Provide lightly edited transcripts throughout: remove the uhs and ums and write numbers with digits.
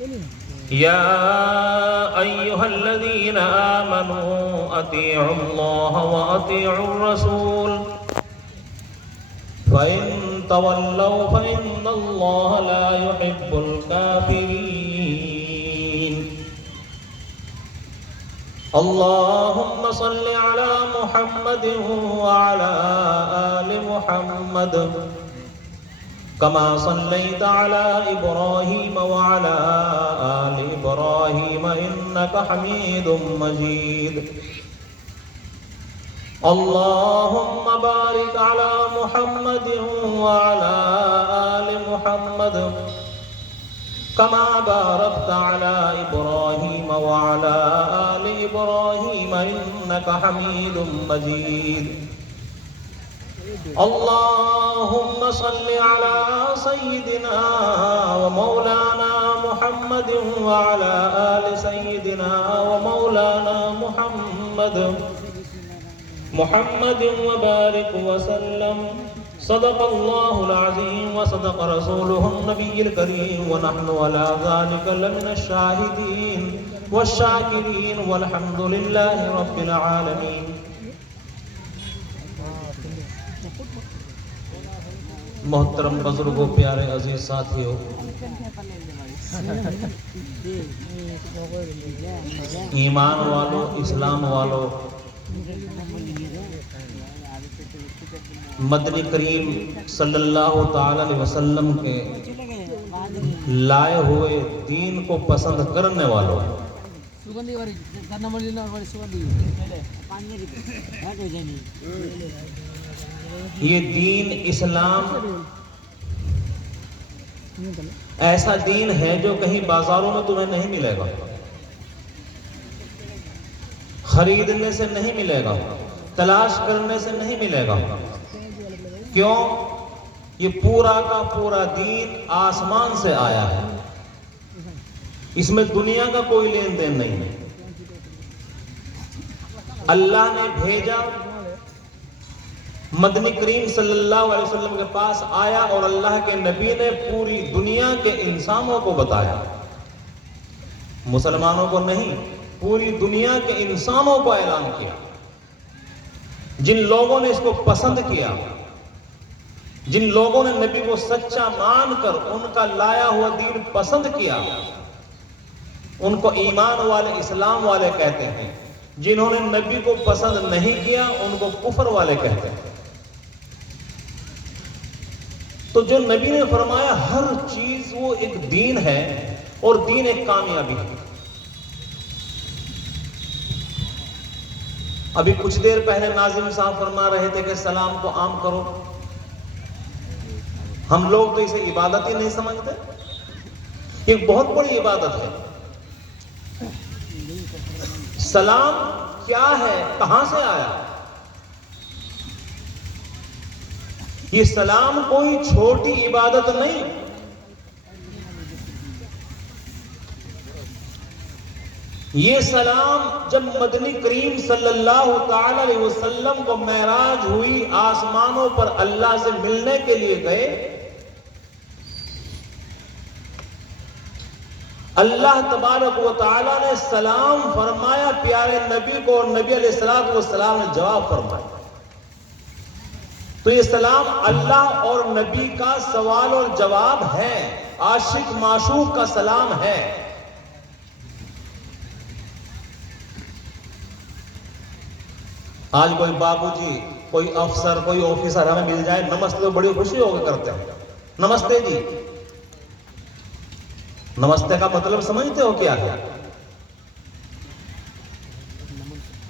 يا أيها الذين آمنوا أطيعوا الله وأطيعوا الرسول فإن تولوا فإن الله لا يحب الكافرين اللهم صل على محمد وعلى آل محمد كما صليت على إبراهيم وعلى آل إبراهيم إنك حميد مجيد اللهم بارك على محمد وعلى آل محمد كما باركت على إبراهيم وعلى آل إبراهيم إنك حميد مجيد اللهم صل على سيدنا ومولانا محمد وعلى آل سيدنا ومولانا محمد وبارك وسلم صدق الله العظيم وصدق رسوله النبي الكريم ونحن على ذلك لمن الشاهدين والشاكرين والحمد لله رب العالمين. محترم بزرگوں، پیارے عزیز ساتھیوں، ایمان والوں، اسلام والوں، مدنی کریم صلی اللہ تعالی علیہ وسلم کے لائے ہوئے دین کو پسند کرنے والوں، یہ دین اسلام ایسا دین ہے جو کہیں بازاروں میں تمہیں نہیں ملے گا، خریدنے سے نہیں ملے گا، تلاش کرنے سے نہیں ملے گا. کیوں؟ یہ پورا کا پورا دین آسمان سے آیا ہے، اس میں دنیا کا کوئی لین دین نہیں ہے. اللہ نے بھیجا، مدنی کریم صلی اللہ علیہ وسلم کے پاس آیا اور اللہ کے نبی نے پوری دنیا کے انسانوں کو بتایا، مسلمانوں کو نہیں، پوری دنیا کے انسانوں کو اعلان کیا. جن لوگوں نے اس کو پسند کیا، جن لوگوں نے نبی کو سچا مان کر ان کا لایا ہوا دین پسند کیا، ان کو ایمان والے، اسلام والے کہتے ہیں. جنہوں نے نبی کو پسند نہیں کیا ان کو کفر والے کہتے ہیں. تو جو نبی نے فرمایا ہر چیز وہ ایک دین ہے اور دین ایک کامیابی ہے. ابھی کچھ دیر پہلے ناظم صاحب فرما رہے تھے کہ سلام کو عام کرو. ہم لوگ تو اسے عبادت ہی نہیں سمجھتے. ایک بہت بڑی عبادت ہے. سلام کیا ہے؟ کہاں سے آیا؟ یہ سلام کوئی چھوٹی عبادت نہیں. یہ سلام جب مدنی کریم صلی اللہ تعالی علیہ وسلم کو معراج ہوئی، آسمانوں پر اللہ سے ملنے کے لیے گئے، اللہ تبارک و تعالی نے سلام فرمایا پیارے نبی کو اور نبی علیہ السلام نے جواب فرمایا. تو یہ سلام اللہ اور نبی کا سوال اور جواب ہے، عاشق معشوق کا سلام ہے. آج کوئی بابو جی، کوئی افسر، کوئی آفیسر ہمیں مل جائے، نمستے تو بڑی خوشی ہو کے کرتے ہیں. نمستے جی. نمستے کا مطلب سمجھتے ہو کیا ہے؟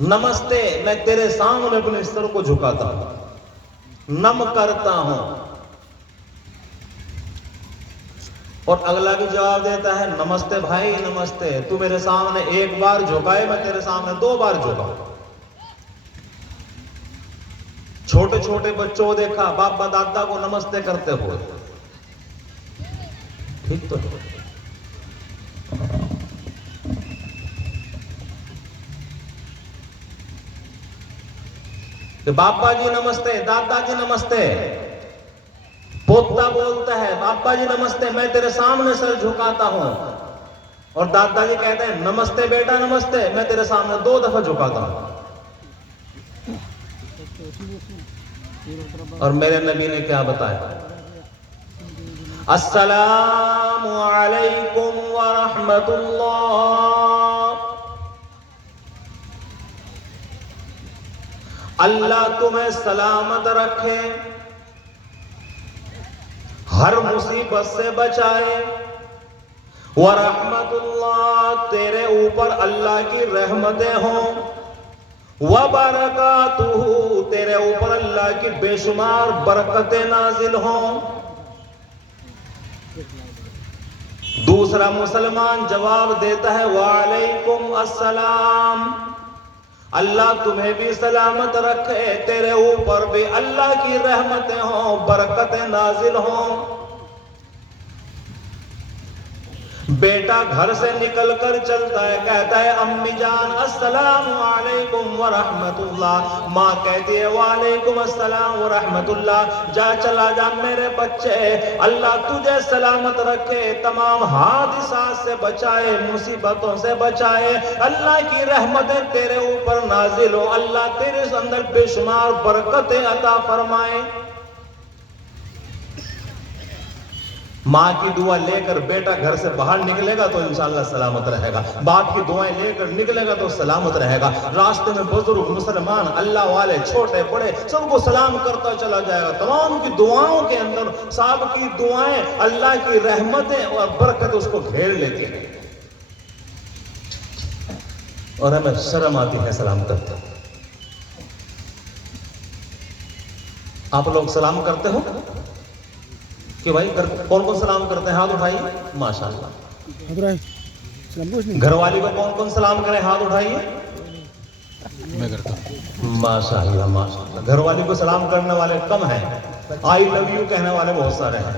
نمستے، میں تیرے سامنے اپنے سر کو جھکاتا ہوں، نم کرتا ہوں. اور اگلا بھی جواب دیتا ہے نمستے بھائی، نمستے. تو میرے سامنے ایک بار جھکائے، میں تیرے سامنے 2 بار جھکاؤں. چھوٹے چھوٹے بچوں کو دیکھا باپ دادا کو نمستے کرتے ہوئے. ٹھیک تو باپا جی نمستے، دادا جی نمستے. پوتا بولتا ہے باپا جی نمستے، میں تیرے سامنے سر جھکاتا ہوں. اور دادا جی کہتے ہیں نمستے بیٹا نمستے، میں تیرے سامنے 2 دفعہ جھکاتا ہوں. اور میرے نبی نے کیا بتایا؟ السلام علیکم ورحمۃ اللہ، اللہ تمہیں سلامت رکھے، ہر مصیبت سے بچائے، ورحمۃ اللہ تیرے اوپر اللہ کی رحمتیں ہوں، وبرکاتہ تیرے اوپر اللہ کی بے شمار برکتیں نازل ہوں. دوسرا مسلمان جواب دیتا ہے وعلیکم السلام، اللہ تمہیں بھی سلامت رکھے، تیرے اوپر بھی اللہ کی رحمتیں ہوں، برکتیں نازل ہوں. بیٹا گھر سے نکل کر چلتا ہے، کہتا ہے امی جان السلام علیکم ورحمت اللہ، ماں کہتی ہے وعلیکم السلام ورحمت اللہ، جا چلا جا میرے بچے، اللہ تجھے سلامت رکھے، تمام حادثات سے بچائے، مصیبتوں سے بچائے، اللہ کی رحمتیں تیرے اوپر نازل ہو، اللہ تیرے اندر بے شمار برکتیں عطا فرمائے. ماں کی دعا لے کر بیٹا گھر سے باہر نکلے گا تو انشاءاللہ سلامت رہے گا، باپ کی دعائیں لے کر نکلے گا تو سلامت رہے گا. راستے میں بزرگ مسلمان اللہ والے چھوٹے بڑے سب کو سلام کرتا چلا جائے گا. تمام کی دعاؤں کے اندر صاحب کی دعائیں، اللہ کی رحمتیں اور برکت اس کو گھیر لیتی ہیں، اور ہمیں شرم آتی ہے سلام کرتے. آپ لوگ سلام کرتے ہو کہ بھائی کون کون سلام کرتے ہیں؟ ہاتھ اٹھائیے. ماشاءاللہ. گھر والی کو کون کون سلام کرے؟ ہاتھ اٹھائیے. میں کرتا ہوں. ماشاءاللہ ماشاءاللہ. گھر والی کو سلام کرنے والے کم ہیں، آئی لو یو کہنے والے بہت سارے ہیں.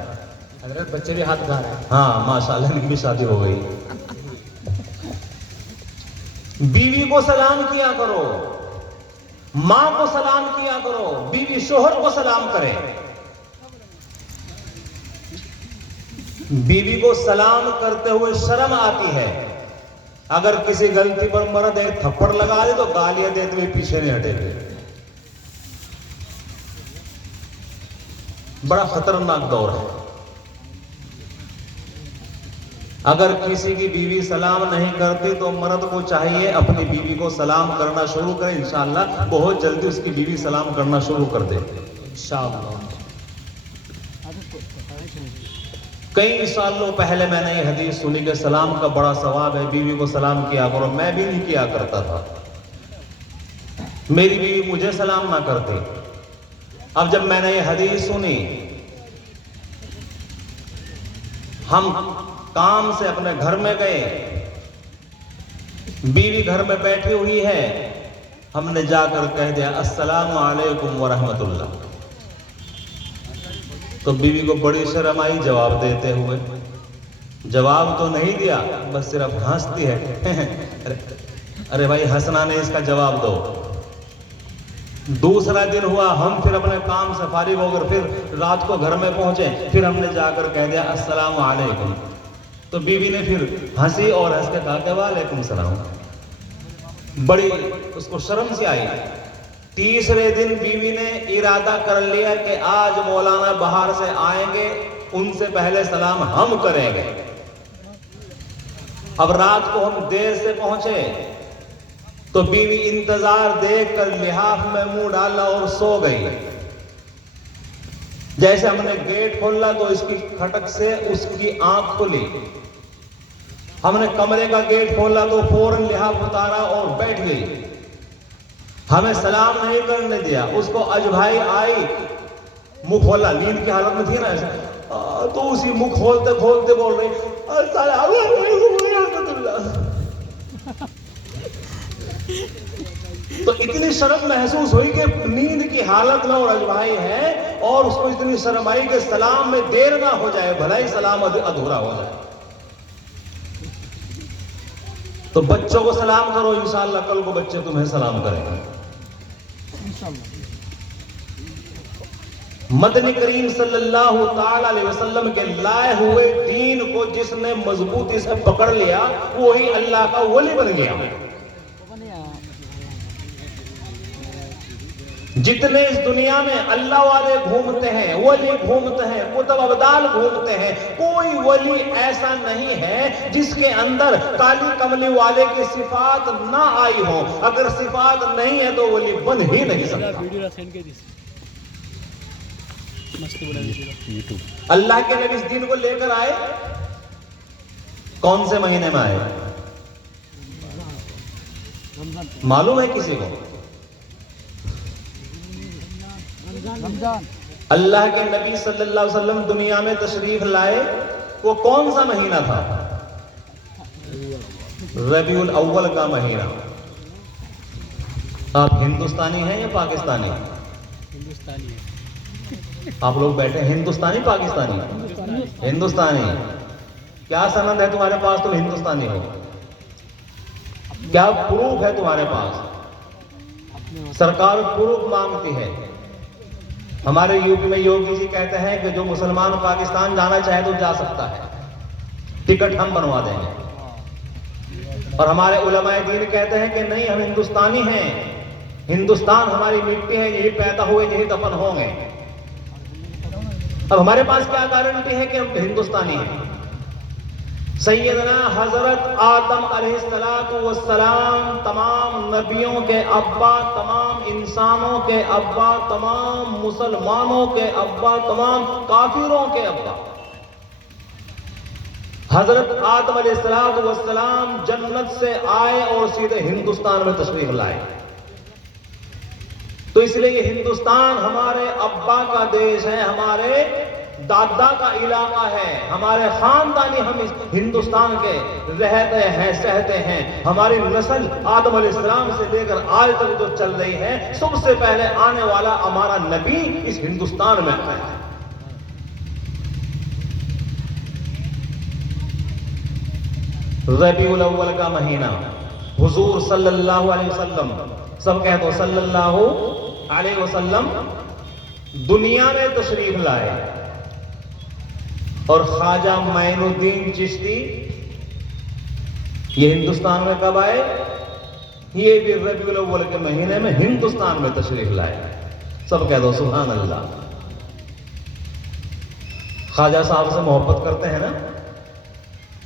حضرت بچے بھی ہاتھ اٹھا رہے ہیں. ہاں ماشاءاللہ، ان کی بھی شادی ہو گئی. بیوی کو سلام کیا کرو، ماں کو سلام کیا کرو، بیوی شوہر کو سلام کرے. بیوی کو سلام کرتے ہوئے شرم آتی ہے، اگر کسی غلطی پر مرد ایک تھپڑ لگا دے تو گالیاں دیتے ہوئے پیچھے نہیں ہٹے گے. بڑا خطرناک دور ہے. اگر کسی کی بیوی سلام نہیں کرتی تو مرد کو چاہیے اپنی بیوی کو سلام کرنا شروع کرے، انشاءاللہ بہت جلدی اس کی بیوی سلام کرنا شروع کر دے انشاءاللہ. کئی سالوں پہلے میں نے یہ حدیث سنی کہ سلام کا بڑا ثواب ہے، بیوی کو سلام کیا کرو. میں بھی نہیں کیا کرتا تھا، میری بیوی مجھے سلام نہ کرتی. اب جب میں نے یہ حدیث سنی، ہم کام سے اپنے گھر میں گئے، بیوی گھر میں بیٹھی ہوئی ہے، ہم نے جا کر کہہ دیا السلام علیکم ورحمت اللہ. تو بیوی کو بڑی شرم آئی جواب دیتے ہوئے. جواب تو نہیں دیا، بس صرف ہنستی ہے. ارے بھائی ہنسنا نہیں، اس کا جواب دو. دوسرا دن ہوا، ہم پھر اپنے کام سے فارغ ہو کر پھر رات کو گھر میں پہنچے، پھر ہم نے جا کر کہہ دیا السلام علیکم. تو بیوی نے پھر ہنسی اور ہنس کے کہا کہ وعلیکم السلام. بڑی اس کو شرم سے آئی. تیسرے دن بیوی نے ارادہ کر لیا کہ آج مولانا باہر سے آئیں گے، ان سے پہلے سلام ہم کریں گے. اب رات کو ہم دیر سے پہنچے تو بیوی انتظار دیکھ کر لحاف میں منہ ڈالا اور سو گئی. جیسے ہم نے گیٹ کھولا تو اس کی کھٹک سے اس کی آنکھ کھلی. ہم نے کمرے کا گیٹ کھولا تو فوراً لحاف اتارا اور بیٹھ گئی. ہمیں سلام نہیں کرنے دیا. اس کو اجبھائی آئی، منہ کھولا، نیند کی حالت میں تھی نا ایسے، تو اسی منہ کھولتے کھولتے بول رہی السلام علیکم ورحمۃ اللہ. تو اتنی شرم محسوس ہوئی کہ نیند کی حالت میں اور اجبھائی ہے، اور اس کو اتنی شرم آئی کہ سلام میں دیر نہ ہو جائے، بھلا ہی سلام ادھورا ہو جائے. تو بچوں کو سلام کرو، انشاءاللہ کل کو بچے تمہیں سلام کریں گے. مدنی کریم صلی اللہ تعالی علیہ وسلم کے لائے ہوئے دین کو جس نے مضبوطی سے پکڑ لیا وہی اللہ کا ولی بن گیا. جتنے اس دنیا میں اللہ والے گھومتے ہیں، ولی گھومتے ہیں، قطب ابدال گھومتے ہیں، کوئی ولی ایسا نہیں ہے جس کے اندر کالی کملی والے کی صفات نہ آئی ہو. اگر صفات نہیں ہے تو ولی بن ہی نہیں سکتا. اللہ کے نبی اس دین کو لے کر آئے کون سے مہینے میں آئے؟ معلوم ہے کسی کو؟ اللہ کے نبی صلی اللہ علیہ وسلم دنیا میں تشریف لائے وہ کون سا مہینہ تھا؟ ربیع الاول کا مہینہ. آپ ہندوستانی ہیں یا پاکستانی؟ آپ لوگ بیٹھے ہندوستانی پاکستانی؟ ہندوستانی. کیا سند ہے تمہارے پاس تم ہندوستانی ہو؟ کیا پروف ہے تمہارے پاس؟ سرکار پروف مانگتی ہے. ہمارے یو پی میں یوگی جی کہتے ہیں کہ جو مسلمان پاکستان جانا چاہے تو جا سکتا ہے، ٹکٹ ہم بنوا دیں گے. اور ہمارے علماء دین کہتے ہیں کہ نہیں، ہم ہندوستانی ہیں، ہندوستان ہماری مٹی ہے، یہی پیدا ہوئے یہی دفن ہوں گے. اب ہمارے پاس کیا گارنٹی ہے کہ ہم ہندوستانی ہیں؟ سیدنا حضرت آدم علیہ السلام تمام نبیوں کے ابا، تمام انسانوں کے ابا، تمام مسلمانوں کے ابا، تمام کافروں کے ابا. حضرت آدم علیہ السلام جنت سے آئے اور سیدھے ہندوستان میں تشریف لائے. تو اس لیے یہ ہندوستان ہمارے ابا کا دیش ہے، ہمارے دادا کا علاقہ ہے، ہمارے خاندانی ہم اس ہندوستان کے رہتے ہیں، سہتے ہیں. ہماری نسل آدم علیہ السلام سے لے کر آج تک جو چل رہی ہے، سب سے پہلے آنے والا ہمارا نبی اس ہندوستان میں آیا ہے. ربیع الاول کا مہینہ حضور صلی اللہ علیہ وسلم، سب کہہ دو صلی اللہ علیہ وسلم، دنیا میں تشریف لائے. اور خواجہ معین الدین چشتی یہ ہندوستان میں کب آئے؟ یہ بھی ربیع الاول کے مہینے میں ہندوستان میں تشریف لائے. سب کہہ دو سبحان اللہ. خواجہ صاحب سے محبت کرتے ہیں نا؟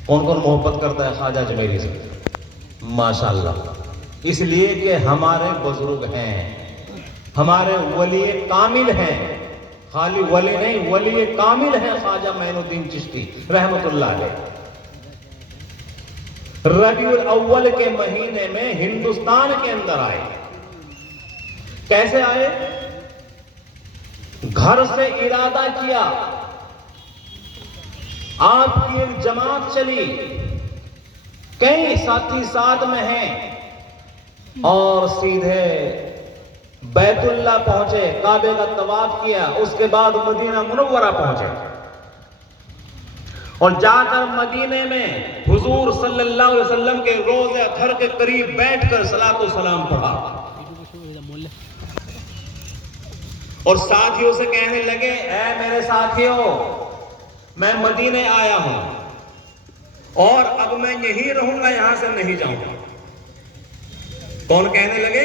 کون کون محبت کرتا ہے خواجہ اجمیری سے؟ ماشاءاللہ. اس لیے کہ ہمارے بزرگ ہیں، ہمارے ولی کامل ہیں. خالی ولی نہیں، ولی کامل ہیں خواجہ معین الدین چشتی رحمت اللہ علیہ. ربیع الاول کے مہینے میں ہندوستان کے اندر آئے. کیسے آئے؟ گھر سے ارادہ کیا، آپ کی ایک جماعت چلی، کئی ساتھی ساتھ میں ہیں، اور سیدھے بیت اللہ پہنچے، کعبے کا طواف کیا، اس کے بعد مدینہ منورہ پہنچے، اور جا کر مدینے میں حضور صلی اللہ علیہ وسلم کے روضہ گھر کے قریب بیٹھ کر صلاۃ و سلام پڑھا. اور ساتھیوں سے کہنے لگے، اے میرے ساتھیوں، میں مدینے آیا ہوں اور اب میں یہی رہوں گا، یہاں سے نہیں جاؤں گا. کون کہنے لگے؟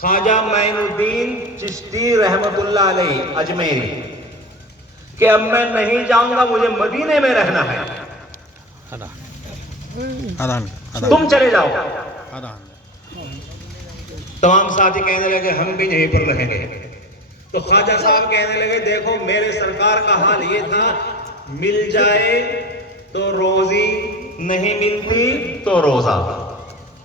خواجہ معین الدین چشتی رحمت اللہ علیہ اجمیری، کہ اب میں نہیں جاؤں گا، مجھے مدینے میں رہنا ہے، تم چلے جاؤ. تمام ساتھی کہنے لگے ہم بھی یہیں پر رہیں گے. تو خواجہ صاحب کہنے لگے، دیکھو میرے سرکار کا حال یہ تھا، مل جائے تو روزی، نہیں ملتی تو روزہ.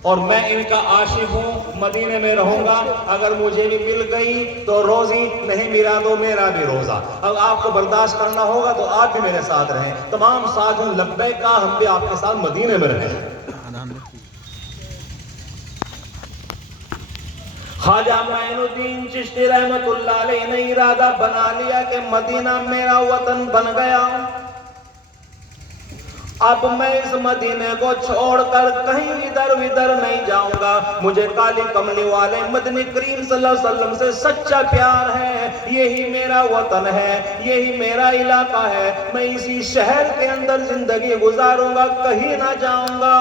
اور میں ان کا عاشق ہوں، مدینے میں رہوں گا. اگر مجھے بھی مل گئی تو روزی، نہیں ملا تو میرا بھی روزہ. اب آپ کو برداشت کرنا ہوگا تو آپ بھی میرے ساتھ رہیں. تمام ساتھیوں لبیک کہا، ہم بھی آپ کے ساتھ مدینے میں رہیں. خواجہ معین الدین چشتی رحمت اللہ علیہ نے ارادہ بنا لیا کہ مدینہ میرا وطن بن گیا. اب میں اس مدینے کو چھوڑ کر کہیں ادھر ادھر نہیں جاؤں گا. مجھے کالی کملی والے مدنی کریم صلی اللہ علیہ وسلم سے سچا پیار ہے. یہی میرا وطن ہے, یہی میرا علاقہ ہے. میں اسی شہر کے اندر زندگی گزاروں گا, کہیں نہ جاؤں گا.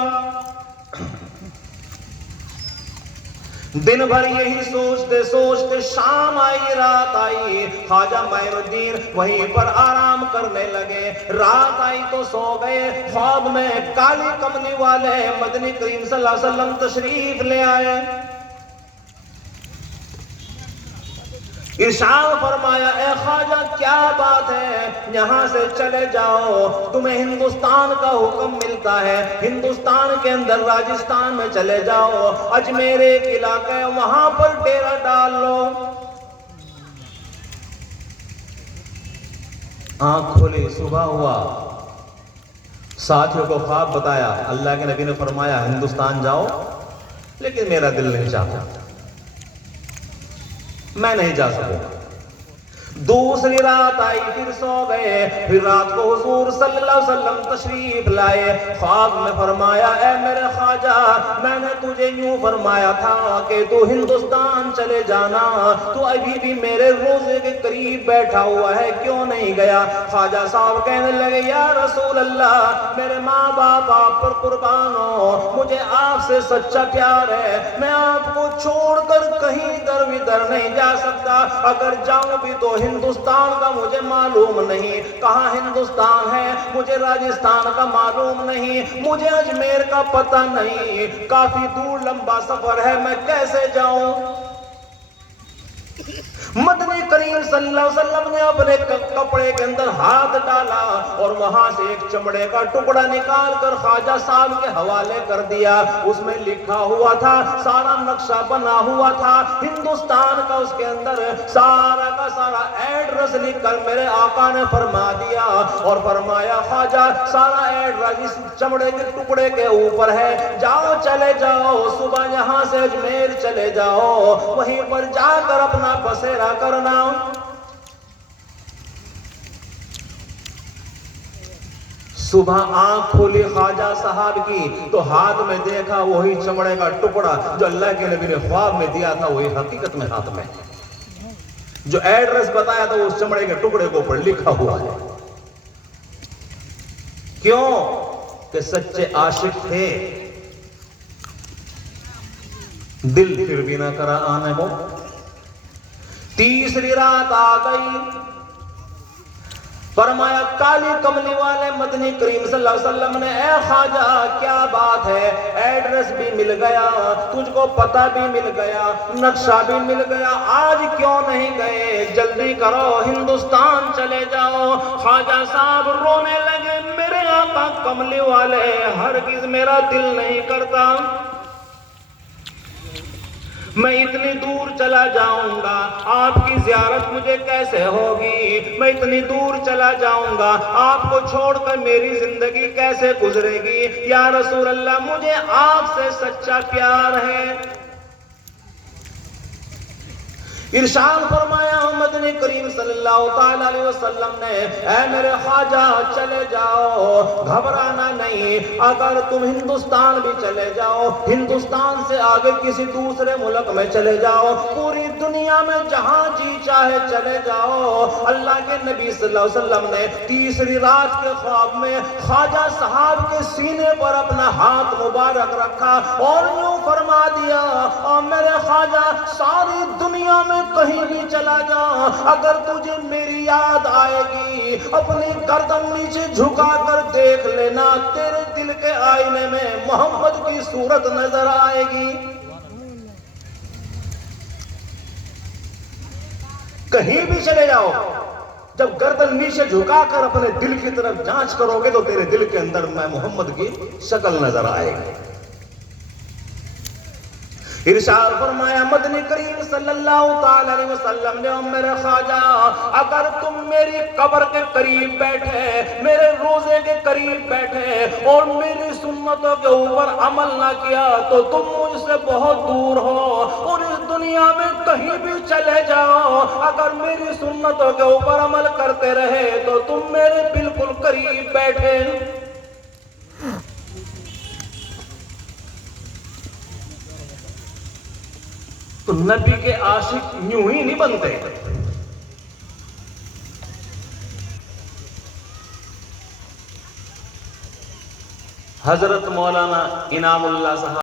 دن بھر یہی سوچتے سوچتے شام آئی, رات آئی. خواجہ معین الدین وہیں پر آرام کرنے لگے. رات آئی تو سو گئے. خواب میں کالی کملی والے مدنی کریم صلی اللہ علیہ وسلم تشریف لے آئے. ارشاد فرمایا, اے خواجہ کیا بات ہے, یہاں سے چلے جاؤ, تمہیں ہندوستان کا حکم ملتا ہے. ہندوستان کے اندر راجستھان میں چلے جاؤ, اجمیر ایک علاقہ ہے, وہاں پر ڈیرا ڈال لو. آنکھ کھولی, صبح ہوا, ساتھیوں کو خواب بتایا. اللہ کے نبی نے فرمایا ہندوستان جاؤ, لیکن میرا دل نہیں چاہتا, میں نہیں جا سکوں. دوسری رات آئی, پھر سو گئے. پھر رات کو حضور صلی اللہ علیہ وسلم تشریف لائے. خواب میں فرمایا, اے میرے خواجہ, میں نے تجھے یوں فرمایا تھا کہ تو ہندوستان چلے جانا, تو ابھی بھی میرے روزے کے قریب بیٹھا ہوا ہے, کیوں نہیں گیا؟ خواجہ صاحب کہنے لگے, یا رسول اللہ, میرے ماں باپ آپ پر قربان ہو, مجھے آپ سے سچا پیار ہے, میں آپ کو چھوڑ کر کہیں ادھر ادھر نہیں جا سکتا. اگر جاؤں بھی تو ہندوستان کا مجھے معلوم نہیں, کہاں ہندوستان ہے, مجھے راجستھان کا معلوم نہیں, مجھے اجمیر کا پتہ نہیں, کافی دور لمبا سفر ہے, میں کیسے جاؤں؟ مدنی کریم صلی اللہ علیہ وسلم نے اپنے کپڑے کے اندر ہاتھ ڈالا اور وہاں سے ایک چمڑے کا ٹکڑا نکال کر خواجہ صاحب کے حوالے کر دیا. اس میں لکھا ہوا تھا, سارا نقشہ بنا ہوا تھا ہندوستان کا, اس کے اندر سارا کا سارا ایڈریس لکھ کر میرے آقا نے فرما دیا اور فرمایا, خواجہ سارا ایڈریس اس چمڑے کے ٹکڑے کے اوپر ہے, جاؤ چلے جاؤ, صبح یہاں سے اجمیر چلے جاؤ, وہیں پر جا کر اپنا بسیرا کرنا. صبح آنکھ کھولی خواجہ صاحب کی تو ہاتھ میں دیکھا وہی چمڑے کا ٹکڑا جو اللہ کے نبی نے خواب میں دیا تھا, وہی حقیقت میں ہاتھ میں, جو ایڈریس بتایا تھا اس چمڑے کے ٹکڑے کو اوپر لکھا ہوا ہے. کیوں کہ سچے عاشق تھے, دل پھر بھی نہ کرا آنے کو. تیسری رات آ گئی, فرمایا کالی کملی والے مدنی کریم صلی اللہ علیہ وسلم نے, اے خواجہ کیا بات ہے, ایڈریس بھی مل گیا, تجھ کو پتہ بھی مل گیا, نقشہ بھی مل گیا, آج کیوں نہیں گئے؟ جلدی کرو, ہندوستان چلے جاؤ. خواجہ صاحب رونے لگے, میرے آقا کملی والے, ہرگز میرا دل نہیں کرتا, میں اتنی دور چلا جاؤں گا, آپ کی زیارت مجھے کیسے ہوگی؟ میں اتنی دور چلا جاؤں گا, آپ کو چھوڑ کر میری زندگی کیسے گزرے گی؟ یا رسول اللہ, مجھے آپ سے سچا پیار ہے. ارشاد فرمایا مدنی کریم صلی اللہ تعالی علیہ وسلم نے, اے میرے خواجہ چلے جاؤ, گھبرانا نہیں. اگر تم ہندوستان بھی چلے جاؤ, ہندوستان سے آگے کسی دوسرے ملک میں چلے جاؤ, پوری دنیا میں جہاں جی چاہے چلے جاؤ. اللہ کے نبی صلی اللہ علیہ وسلم نے تیسری رات کے خواب میں خواجہ صاحب کے سینے پر اپنا ہاتھ مبارک رکھا اور یوں فرما دیا, اور میرے خواجہ ساری دنیا میں کہیں بھی چلا جا, اگر تجھے میری یاد آئے گی, اپنی گردن نیچے جھکا کر دیکھ لینا, تیرے دل کے آئینے میں محمد کی صورت نظر آئے گی. کہیں بھی چلے جاؤ, جب گردن نیچے جھکا کر اپنے دل کی طرف جانچ کرو گے تو تیرے دل کے اندر میں محمد کی شکل نظر آئے گی. ارشاد فرمایا مدنی کریم صلی اللہ تعالی علیہ وسلم نے, میرے خواجہ اگر تم میری قبر کے قریب بیٹھے, میرے روزے کے قریب بیٹھے اور میری سنتوں کے اوپر عمل نہ کیا تو تم مجھ سے بہت دور ہو, اور اس دنیا میں کہیں بھی چلے جاؤ, اگر میری سنتوں کے اوپر عمل کرتے رہے تو تم میرے بالکل قریب بیٹھے. نبی کے عاشق یوں ہی نہیں بنتے. حضرت مولانا انعام اللہ صاحب